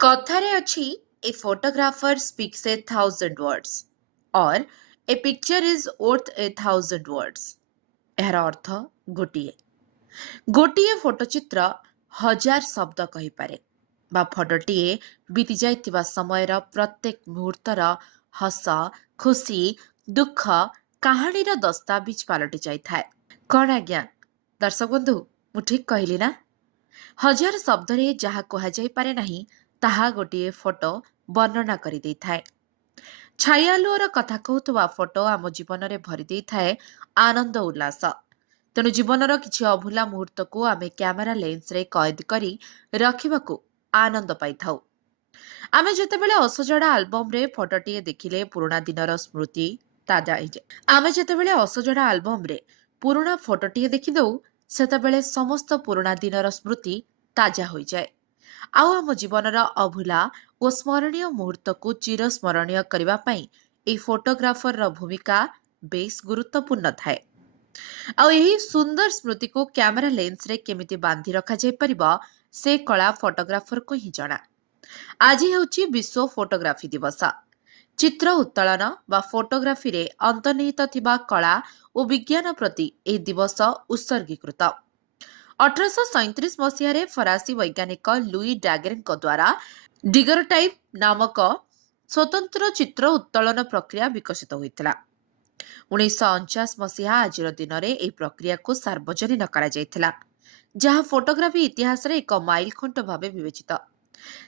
କଥାରେ ଅଛି ଏ photographer speaks a thousand words or a picture is worth a thousand words। ଏହାର ଅର୍ଥ ଗୋଟିଏ ଗୋଟିଏ ଫଟୋଚିତ୍ର ହଜାର ଶବ୍ଦ କହିପାରେ ବା ଫଟୋଟିଏ ବିତି ଯାଇଥିବା ସମୟର ପ୍ରତ୍ୟେକ ମୁହୂର୍ତ୍ତର ହସ ଖୁସି ଦୁଃଖ କାହାଣୀର ଦସ୍ତାବିଜ ପାଲଟି ଯାଇଥାଏ। କଣ ଆଜ୍ଞା ଦର୍ଶକ ବନ୍ଧୁ, ମୁଁ ଠିକ କହିଲି ନା? ହଜାର ଶବ୍ଦରେ ଯାହା କୁହାଯାଇପାରେ ନାହିଁ ତାହା ଗୋଟିଏ ଫଟୋ ବର୍ଣ୍ଣନା କରିଦେଇଥାଏ। ଛାୟାଲୁଅର କଥା କହୁଥିବା ଫଟୋ ଆମ ଜୀବନରେ ଭରି ଦେଇଥାଏ ଆନନ୍ଦ ଉଲ୍ଲାସ। ତେଣୁ ଜୀବନର କିଛି ଅଭୁଲା ମୁହୂର୍ତ୍ତକୁ ଆମେ କ୍ୟାମେରା ଲେନ୍ସରେ କଏଦ କରି ରଖିବାକୁ ଆନନ୍ଦ ପାଇଥାଉ। ଆମେ ଯେତେବେଳେ ଅସଜଡ଼ା ଆଲବମରେ ଫଟୋଟିଏ ଦେଖିଲେ ପୁରୁଣା ଦିନର ସ୍ମୃତି ତାଜା ହେଇଯାଏ। ଆମେ ଯେତେବେଳେ ଅସଜଡ଼ା ଆଲବମରେ ପୁରୁଣା ଫଟୋଟିଏ ଦେଖିଦେଉ ସେତେବେଳେ ସମସ୍ତ ପୁରୁଣା ଦିନର ସ୍ମୃତି ତାଜା ହୋଇଯାଏ। ଆଉ ଆମ ଜୀବନର ଅଭୁଲା ଓ ସ୍ମରଣୀୟ ମୁହୂର୍ତ୍ତକୁ ଚିରସ୍ମରଣୀୟ କରିବା ପାଇଁ ଏହି ଫଟୋଗ୍ରାଫରର ଭୂମିକା ବେଶ ଗୁରୁତ୍ୱପୂର୍ଣ୍ଣ ଥାଏ। ଆଉ ଏହି ସୁନ୍ଦର ସ୍ମୃତିକୁ କ୍ୟାମେରା ଲେନ୍ସରେ କେମିତି ବାନ୍ଧି ରଖାଯାଇପାରିବ ସେ କଳା ଫଟୋଗ୍ରାଫରକୁ ହିଁ ଜଣା। ଆଜି ହେଉଛି ବିଶ୍ୱ ଫଟୋଗ୍ରାଫି ଦିବସ। ଚିତ୍ର ଉତ୍ତୋଳନ ବା ଫଟୋଗ୍ରାଫିରେ ଅନ୍ତର୍ନିହିତ ଥିବା କଳା ଓ ବିଜ୍ଞାନ ପ୍ରତି ଏହି ଦିବସ ଉତ୍ସର୍ଗୀକୃତ। 1837 ମସିହାରେ ଫରାସୀ ବୈଜ୍ଞାନିକ ଲୁଇ ଡାଗେରଙ୍କ ଦ୍ୱାରା ଡିଗରଟାଇପ୍ ନାମକ ସ୍ୱତନ୍ତ୍ର ଚିତ୍ର ଉତ୍ତୋଳନ ପ୍ରକ୍ରିୟା ବିକଶିତ ହୋଇଥିଲା। 1949 ମସିହା ଆଜିର ଦିନରେ ଏହି ପ୍ରକ୍ରିୟାକୁ ସାର୍ବଜନୀନ କରାଯାଇଥିଲା, ଯାହା ଫଟୋଗ୍ରାଫି ଇତିହାସରେ ଏକ ମାଇଲ ଖୁଣ୍ଟ ଭାବେ ବିବେଚିତ।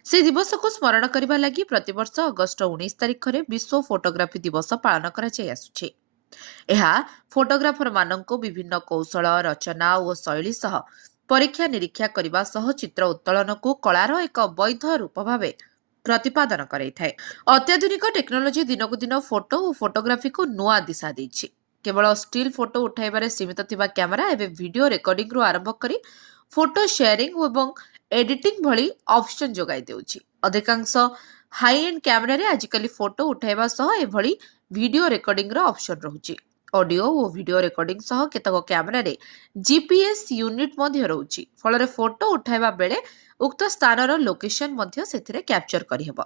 ସେ ଦିବସକୁ ସ୍ମରଣ କରିବା ଲାଗି ପ୍ରତିବର୍ଷ ଅଗଷ୍ଟ 19 ତାରିଖରେ ବିଶ୍ୱ ଫଟୋଗ୍ରାଫି ଦିବସ ପାଳନ କରାଯାଇ ଆସୁଛି। ଏହା ଫଟୋଗ୍ରାଫରମାନଙ୍କୁ ବିଭିନ୍ନ କୌଶଳ ରଚନା ଓ ଶୈଳୀ ସହ ପରୀକ୍ଷା ନିରୀକ୍ଷା କରିବା ସହ ଚିତ୍ର ଉତ୍ତୋଳନକୁ କଳାର ଏକ ବୈଧ ରୂପ ଭାବେ ପ୍ରତିପାଦନ କରାଇଥାଏ। ଅତ୍ୟାଧୁନିକ ଟେକ୍ନୋଲୋଜି ଦିନକୁ ଦିନ ଫଟୋ ଓ ଫଟୋଗ୍ରାଫିକୁ ନୂଆ ଦିଶା ଦେଇଛି। କେବଳ ଷ୍ଟିଲ୍ ଫଟୋ ଉଠାଇବାରେ ସୀମିତ ଥିବା କ୍ୟାମେରା ଏବେ ଭିଡିଓ ରେକର୍ଡିଂରୁ ଆରମ୍ଭ କରି ଫଟୋ ସେୟାରିଂ ଏବଂ ଏଡିଟିଂ ଭଳି ଅପସନ ଯୋଗାଇ ଦେଉଛି। ଅଧିକାଂଶ ହାଇ ଏଣ୍ଡ କ୍ୟାମେରାରେ ଆଜିକାଲି ଫଟୋ ଉଠାଇବା ସହ ଏଭଳି ଭିଡିଓ ରେକର୍ଡିଂର ଅପସନ ରହୁଛି। ଅଡିଓ ଓ ଭିଡିଓ ରେକର୍ଡିଂ ସହ କେତେକ କ୍ୟାମେରାରେ ଜିପିଏସ୍ ୟୁନିଟ୍ ମଧ୍ୟ ରହୁଛି, ଫଳରେ ଫଟୋ ଉଠାଇବା ବେଳେ ଉକ୍ତ ସ୍ଥାନର ଲୋକେସନ ମଧ୍ୟ ସେଥିରେ କ୍ୟାପଚର କରିହେବ।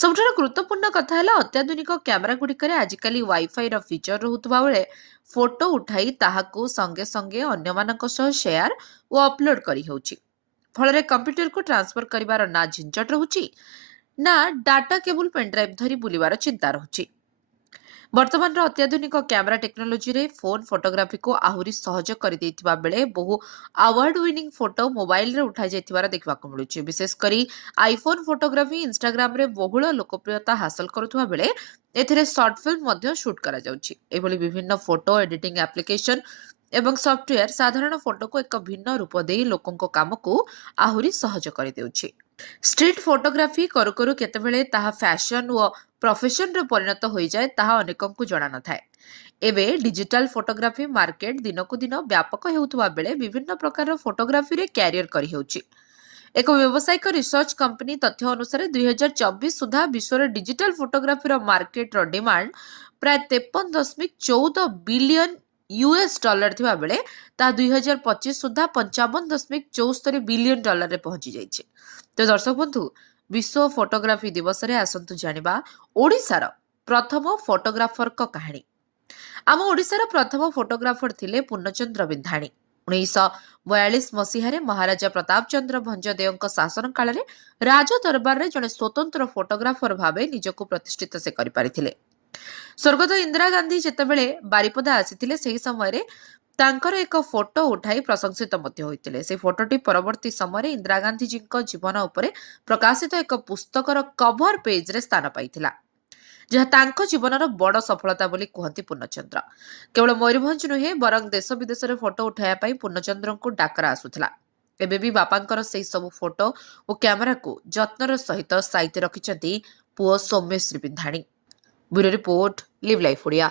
ସବୁଠାରୁ ଗୁରୁତ୍ୱପୂର୍ଣ୍ଣ କଥା ହେଲା ଅତ୍ୟାଧୁନିକ କ୍ୟାମେରା ଗୁଡ଼ିକରେ ଆଜିକାଲି ୱାଇଫାଇ ର ଫିଚର ରହୁଥିବା ବେଳେ ଫଟୋ ଉଠାଇ ତାହାକୁ ସଙ୍ଗେ ସଙ୍ଗେ ଅନ୍ୟମାନଙ୍କ ସହ ସେୟାର ଓ ଅପଲୋଡ କରିହେଉଛି। ଫଳରେ କମ୍ପ୍ୟୁଟରକୁ ଟ୍ରାନ୍ସଫର କରିବାର ନା ଝିଞ୍ଝଟ ରହୁଛି ନା ଡାଟା କେବୁଲ ପେନଡ୍ରାଇଭ ଧରି ବୁଲିବାର ଚିନ୍ତା ରହୁଛି। ବର୍ତ୍ତମାନର ଅତ୍ୟାଧୁନିକ କ୍ୟାମେରା ଟେକ୍ନୋଲୋଜିରେ ଫୋନ ଫଟୋଗ୍ରାଫିକୁ ଆହୁରି ସହଜ କରିଦେଇଥିବା ବେଳେ ବହୁ ଆୱାର୍ଡ ୱିନିଂ ଫଟୋ ମୋବାଇଲରେ ଉଠାଯାଇଥିବାର ଦେଖିବାକୁ ମିଳୁଛି। ବିଶେଷ କରି ଆଇଫୋନ ଫଟୋଗ୍ରାଫି ଇନଷ୍ଟାଗ୍ରାମରେ ବହୁଳ ଲୋକପ୍ରିୟତା ହାସଲ କରୁଥିବା ବେଳେ ଏଥିରେ ସର୍ଟ ଫିଲ୍ମ ମଧ୍ୟ ସୁଟ୍ କରାଯାଉଛି। ଏଭଳି ବିଭିନ୍ନ ଫଟୋ ଏଡିଟିଂ ଆପ୍ଲିକେସନ ଏବଂ ସଫ୍ଟୱେୟାର ସାଧାରଣ ଫଟୋକୁ ଏକ ଭିନ୍ନ ରୂପ ଦେଇ ଲୋକଙ୍କ କାମକୁ ଆହୁରି ସହଜ କରିଦେଉଛି। ଷ୍ଟ୍ରିଟ୍ ଫଟୋଗ୍ରାଫି କରୁ କରୁ କେତେବେଳେ ତାହା ଫ୍ୟାସନ ଓ ପ୍ରଫେସନରେ ପରିଣତ ହୋଇଯାଏ ତାହା ଅନେକଙ୍କୁ ଜଣା ନଥାଏ। ଏବେ ଡିଜିଟାଲ ଫଟୋଗ୍ରାଫି ମାର୍କେଟ ଦିନକୁ ଦିନ ବ୍ୟାପକ ହେଉଥିବା ବେଳେ ବିଭିନ୍ନ ପ୍ରକାରର ଫଟୋଗ୍ରାଫିରେ କ୍ୟାରିୟର କରିହେଉଛି। ଏକ ବ୍ୟବସାୟିକ ରିସର୍ଚ୍ଚ କମ୍ପାନୀ ତଥ୍ୟ ଅନୁସାରେ 2024 ସୁଦ୍ଧା ବିଶ୍ୱର ଡିଜିଟାଲ ଫଟୋଗ୍ରାଫିର ମାର୍କେଟର ଡିମାଣ୍ଡ ପ୍ରାୟ 53.14 ବିଲିୟନ US ଡଲାର ଥିବା ବେଳେ ତାହା 2025 ସୁଦ୍ଧା 55.74 ବିଲିୟନ ଡଲାରରେ ପହଞ୍ଚି ଯାଇଛି। ତ ଦର୍ଶକ ବନ୍ଧୁ, ବିଶ୍ୱ ଫଟୋଗ୍ରାଫି ଦିବସରେ ଆସନ୍ତୁ ଜାଣିବା ଓଡ଼ିଶାର ପ୍ରଥମ ଫଟୋଗ୍ରାଫରଙ୍କ କାହାଣୀ। ଆମ ଓଡ଼ିଶାର ପ୍ରଥମ ଫଟୋଗ୍ରାଫର ଥିଲେ ପୂର୍ଣ୍ଣଚନ୍ଦ୍ର ବିନ୍ଧାଣୀ। 1942 ମସିହାରେ ମହାରାଜା ପ୍ରତାପ ଚନ୍ଦ୍ର ଭଞ୍ଜଦେଓଙ୍କ ଶାସନ କାଳରେ ରାଜ ଦରବାରରେ ଜଣେ ସ୍ୱତନ୍ତ୍ର ଫଟୋଗ୍ରାଫର ଭାବେ ନିଜକୁ ପ୍ରତିଷ୍ଠିତ ସେ କରିପାରିଥିଲେ। ସ୍ୱର୍ଗତ ଇନ୍ଦିରା ଗାନ୍ଧୀ ଯେତେବେଳେ ବାରିପଦା ଆସିଥିଲେ ସେହି ସମୟରେ ତାଙ୍କର ଏକ ଫଟୋ ଉଠାଇ ପ୍ରଶଂସିତ ମଧ୍ୟ ହୋଇଥିଲେ। ସେହି ଫଟୋଟି ପରବର୍ତ୍ତୀ ସମୟରେ ଇନ୍ଦିରା ଗାନ୍ଧୀଜୀଙ୍କ ଜୀବନ ଉପରେ ପ୍ରକାଶିତ ଏକ ପୁସ୍ତକର କଭର ପେଜରେ ସ୍ଥାନ ପାଇଥିଲା, ଯାହା ତାଙ୍କ ଜୀବନର ବଡ଼ ସଫଳତା ବୋଲି କୁହନ୍ତି ପୂର୍ଣ୍ଣଚନ୍ଦ୍ର। କେବଳ ମୟୂରଭଞ୍ଜ ନୁହେଁ ବରଂ ଦେଶ ବିଦେଶରେ ଫଟୋ ଉଠାଇବା ପାଇଁ ପୂର୍ଣ୍ଣଚନ୍ଦ୍ରଙ୍କୁ ଡାକରା ଆସୁଥିଲା। ଏବେ ବି ବାପାଙ୍କର ସେହି ସବୁ ଫଟୋ ଓ କ୍ୟାମେରାକୁ ଯତ୍ନର ସହିତ ସାଇତି ରଖିଛନ୍ତି ପୁଅ Soumyashree Bindhani. Bureau report, live life Odia.